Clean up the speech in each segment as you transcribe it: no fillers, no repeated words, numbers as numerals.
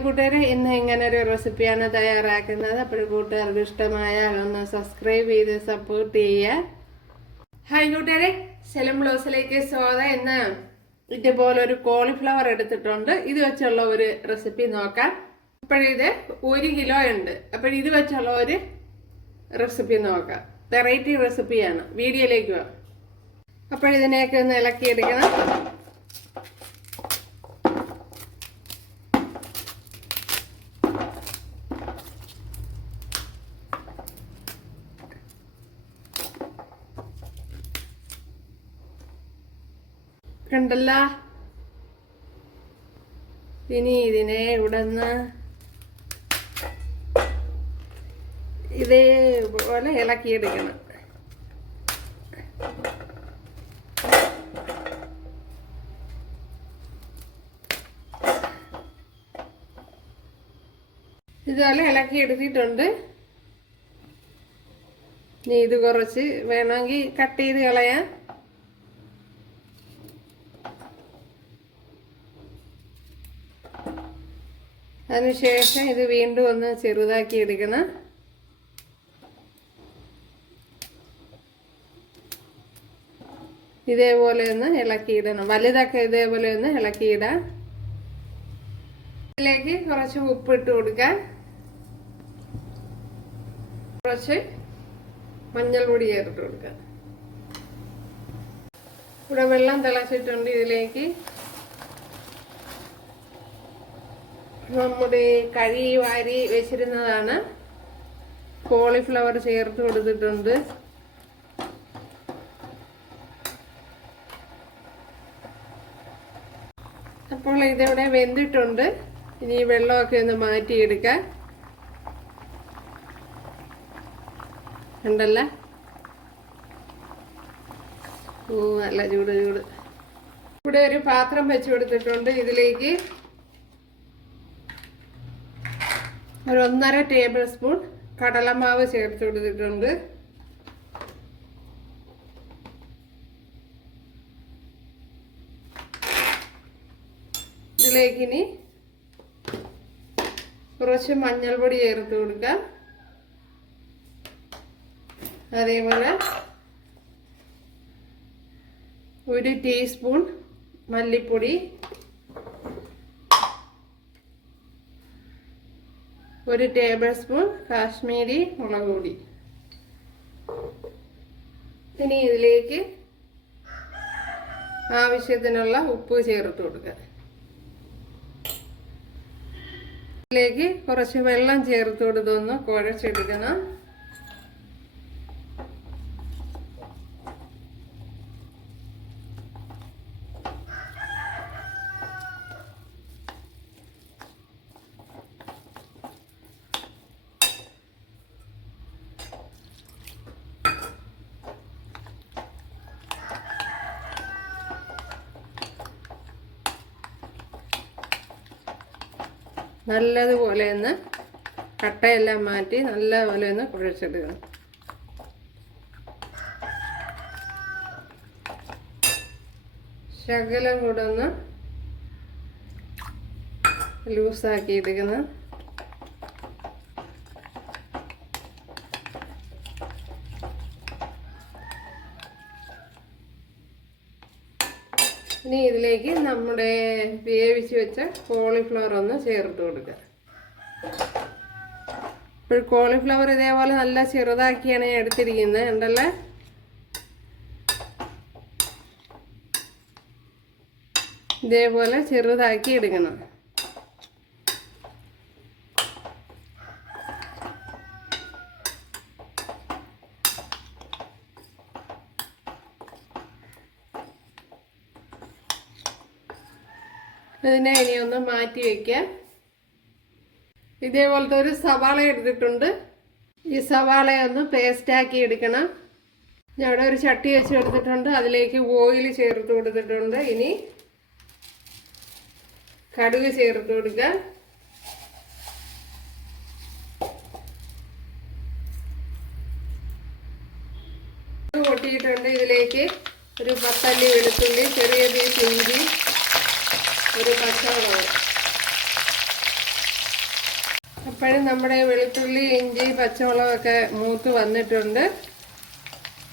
കൂട്ടുകാരെ ഇന്ന് ഇങ്ങനെ ഒരു റെസിപ്പിയാണ് തയ്യാറാക്കുന്നത്. അപ്പോൾ കൂട്ടുകാർക്ക് ഇഷ്ടമായാൽ ഒന്ന് സബ്സ്ക്രൈബ് ചെയ്ത് സപ്പോർട്ട് ചെയ്യുക. ഹായ് കൂട്ടുകാരെ, സെലം ബ്ലോസിലേക്ക് സ്വാഗതം. ഇന്ന് ഇതുപോലൊരു കോളിഫ്ലവർ എടുത്തിട്ടുണ്ട്. ഇത് വെച്ചുള്ള ഒരു റെസിപ്പി നോക്കാം. അപ്പോഴിത് 1 കിലോ ഉണ്ട്. അപ്പോഴിത് വെച്ചുള്ള ഒരു റെസിപ്പി നോക്കാം. വെറൈറ്റി റെസിപ്പിയാണ്. വീഡിയോയിലേക്ക് പോകാം. അപ്പോഴിതിനെയൊക്കെ ഒന്ന് ഇളക്കിയെടുക്കണം. കണ്ടല്ല, ഇനി ഇതിനെ ഇവിടുന്ന് ഇതേപോലെ ഇളക്കിയെടുക്കണം. ഇതുപോലെ ഇളക്കിയെടുത്തിട്ടുണ്ട്. ഇനി ഇത് കുറച്ച് വേണമെങ്കിൽ കട്ട് ചെയ്ത് കളയാം. അതിനുശേഷം ഇത് വീണ്ടും ഒന്ന് ചെറുതാക്കി എടുക്കണം. ഇതേപോലെ ഒന്ന് ഇളക്കിയിടണം. വലുതൊക്കെ ഇതേപോലെ ഒന്ന് ഇളക്കിയിടാം. ഇതിലേക്ക് കുറച്ച് ഉപ്പിട്ട് കൊടുക്കാം. കുറച്ച് മഞ്ഞൾപ്പൊടി ചേർത്ത് കൊടുക്കാം. ഇവിടെ വെള്ളം തിളച്ചിട്ടുണ്ട്. ഇതിലേക്ക് നമ്മുടെ കഴുകി വാരി വെച്ചിരുന്നതാണ് കോളിഫ്ലവർ ചേർത്ത് കൊടുത്തിട്ടുണ്ട്. അപ്പോൾ ഇതിവിടെ വെന്തിട്ടുണ്ട്. ഇനി വെള്ളമൊക്കെ ഒന്ന് മാറ്റിയെടുക്കാം. ഉണ്ടല്ല, നല്ല ചൂട്. ഇവിടെ ഒരു പാത്രം വെച്ച് കൊടുത്തിട്ടുണ്ട്. ഇതിലേക്ക് ഒരു 1.5 ടേബിൾ സ്പൂൺ കടലമാവ് ചേർത്ത് കൊടുത്തിട്ടുണ്ട്. ഇതിലേക്ക് ഇനി കുറച്ച് മഞ്ഞൾപ്പൊടി ചേർത്ത് കൊടുക്കാം. അതേപോലെ 1 ടീസ്പൂൺ മല്ലിപ്പൊടി, 1 ടേബിൾ സ്പൂൺ കാശ്മീരി മുളക് പൊടി. ഇനി ഇതിലേക്ക് ആവശ്യത്തിനുള്ള ഉപ്പ് ചേർത്ത് കൊടുക്കുക. ഇതിലേക്ക് കുറച്ച് വെള്ളം ചേർത്ത് കൊടുത്തൊന്ന് കുഴച്ചെടുക്കണം. നല്ലതുപോലെ ഒന്ന് കട്ടയെല്ലാം മാറ്റി നല്ലപോലെ ഒന്ന് കുഴച്ചെടുക്കണം. ശകലം കൂടെ ഒന്ന് ലൂസാക്കി എടുക്കണം. ഇനി ഇതിലേക്ക് നമ്മുടെ വേവിച്ച് വെച്ച കോളിഫ്ലവർ ഒന്ന് ചേർത്ത് കൊടുക്കുക. ഇപ്പോൾ കോളിഫ്ലവർ ഇതേപോലെ നല്ല ചെറുതാക്കിയാണ് ഞാൻ എടുത്തിരിക്കുന്നത്. ഉണ്ടല്ലേ, ഇതേപോലെ ചെറുതാക്കി എടുക്കണം. ഇതിനെ ഇനി ഒന്ന് മാറ്റി വയ്ക്കാം. ഇതേപോലത്തെ ഒരു സവാള എടുത്തിട്ടുണ്ട്. ഈ സവാളയൊന്ന് പേസ്റ്റാക്കി എടുക്കണം. ഞാൻ ഇവിടെ ഒരു ചട്ടി വെച്ച് എടുത്തിട്ടുണ്ട്. അതിലേക്ക് ഓയിൽ ചേർത്ത് കൊടുത്തിട്ടുണ്ട്. ഇനി കടുക് ചേർത്ത് കൊടുക്കാം. പൊട്ടിയിട്ടുണ്ട്. ഇതിലേക്ക് ഒരു 10 അല്ലി വെളുത്തുള്ളി, ചെറിയ പീസ് ഇഞ്ചി, ഒരു പച്ചമുളക്, അപ്പോഴും നമ്മുടെ വെളുത്തുള്ളി, ഇഞ്ചി, പച്ചമുളകൊക്കെ മൂത്ത് വന്നിട്ടുണ്ട്.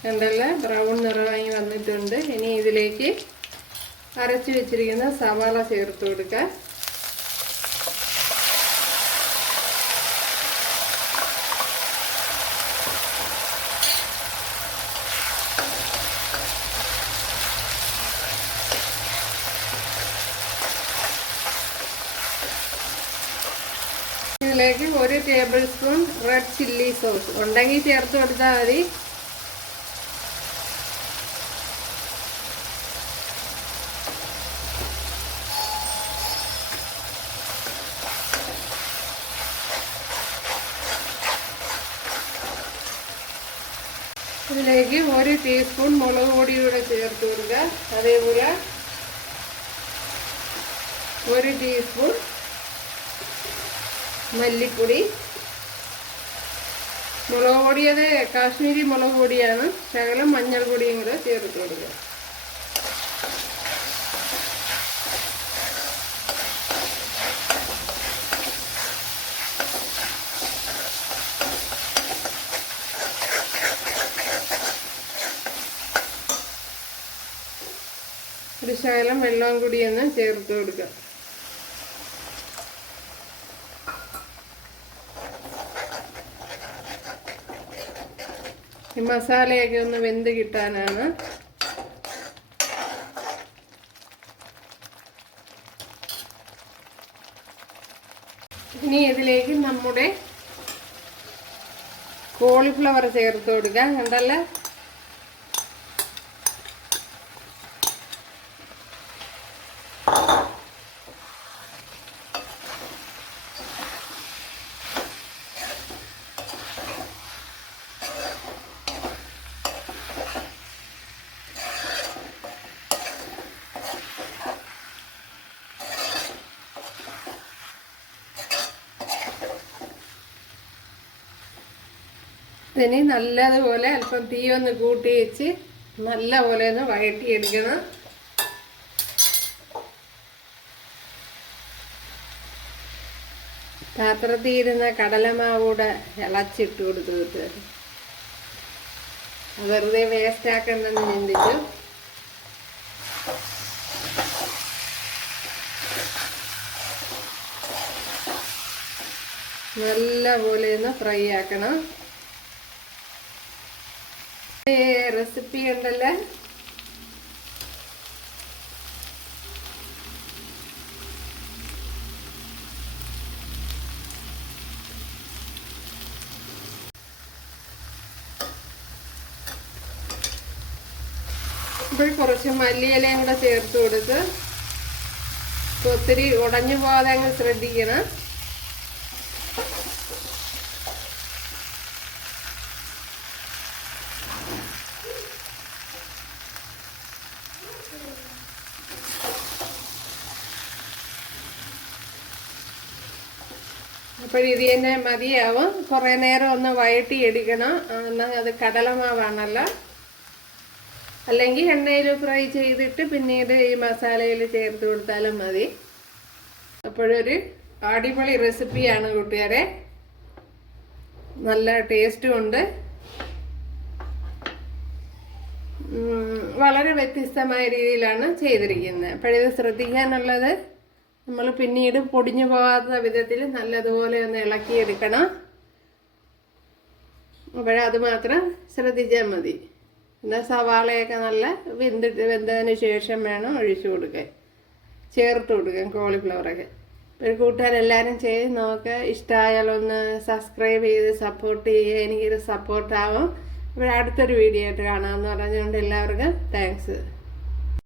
കണ്ടല്ല, ബ്രൗൺ നിറമായി വന്നിട്ടുണ്ട്. ഇനി ഇതിലേക്ക് അരച്ചു വെച്ചിരിക്കുന്ന സവാള ചേർത്ത് കൊടുക്കുക. ഇതിലേക്ക് 1 table spoon red chilli sauce ഉണ്ടെങ്കിൽ ചേർത്ത് കൊടുത്താൽ മതി. ഇതിലേക്ക് 1 ടീസ്പൂൺ മുളക് പൊടി കൂടെ ചേർത്ത് കൊടുക്കുക. അതേപോലെ 1 ടീസ്പൂൺ മല്ലിപ്പൊടി. മുളക് പൊടി അത് കാശ്മീരി മുളക് പൊടിയാണ്. ശകലം മഞ്ഞൾ പൊടിയും കൂടെ ചേർത്ത് കൊടുക്കുക. ഒരു ശകലം വെള്ളം കൂടിയൊന്ന് ചേർത്ത് കൊടുക്കുക. ഈ മസാലയൊക്കെ ഒന്ന് വെന്ത് കിട്ടാനാണ്. ഇനി ഇതിലേക്ക് നമ്മുടെ കോളിഫ്ലവർ ചേർത്ത് കൊടുക്കാം. കണ്ടല്ലേ, ഇതിന് നല്ലതുപോലെ അല്പം തീ ഒന്ന് കൂട്ടി വെച്ച് നല്ലപോലെ ഒന്ന് വഴറ്റിയെടുക്കണം. പാത്രത്തിൽ ഇരുന്ന കടലമാവൂടെ ഇളച്ചിട്ട് കൊടുത്തിട്ട് വെറുതെ വേസ്റ്റ് ആക്കണ്ടെന്ന് ചിന്തിച്ചു. നല്ലപോലെ ഒന്ന് ഫ്രൈ ആക്കണം. റെസിപ്പി ഉണ്ടല്ലേ, ഇപ്പോൾ കുറച്ച് മല്ലിയിലയും കൂടെ ചേർത്ത് കൊടുത്ത് ഒത്തിരി ഉടഞ്ഞു പോകാതെ അങ്ങ് ശ്രദ്ധിക്കണം. അപ്പോൾ ഇത് തന്നെ മതിയാവും. കുറേ നേരം ഒന്ന് വഴറ്റി എടുക്കണം. എന്നാൽ അത് കടലമാവാണല്ലോ. അല്ലെങ്കിൽ എണ്ണയിൽ ഫ്രൈ ചെയ്തിട്ട് പിന്നീട് ഈ മസാലയിൽ ചേർത്ത് കൊടുത്താലും മതി. അപ്പോഴൊരു അടിപൊളി റെസിപ്പിയാണ് കൂട്ടുകാരെ. നല്ല ടേസ്റ്റും ഉണ്ട്. വളരെ വ്യത്യസ്തമായ രീതിയിലാണ് ചെയ്തിരിക്കുന്നത്. അപ്പോഴിത് ശ്രദ്ധിക്കാനുള്ളത്, നമ്മൾ പിന്നീട് പൊടിഞ്ഞു പോകാത്ത വിധത്തിൽ നല്ലതുപോലെ ഒന്ന് ഇളക്കിയെടുക്കണം. അപ്പോഴത് മാത്രം ശ്രദ്ധിച്ചാൽ മതി. എന്നാൽ സവാളയൊക്കെ നല്ല വെന്തതിന് ശേഷം വേണം ഒഴിച്ചു കൊടുക്കാൻ, ചേർത്ത് കൊടുക്കാൻ കോളിഫ്ലവറൊക്കെ. ഒരു കൂട്ടുകാരെല്ലാവരും ചെയ്ത് നോക്കുക. ഇഷ്ടമായാലൊന്ന് സബ്സ്ക്രൈബ് ചെയ്ത് സപ്പോർട്ട് ചെയ്യുക. എനിക്കൊരു സപ്പോർട്ടാവും. അപ്പോൾ അടുത്തൊരു വീഡിയോ ആയിട്ട് കാണാമെന്ന് പറഞ്ഞുകൊണ്ട് എല്ലാവർക്കും താങ്ക്സ്.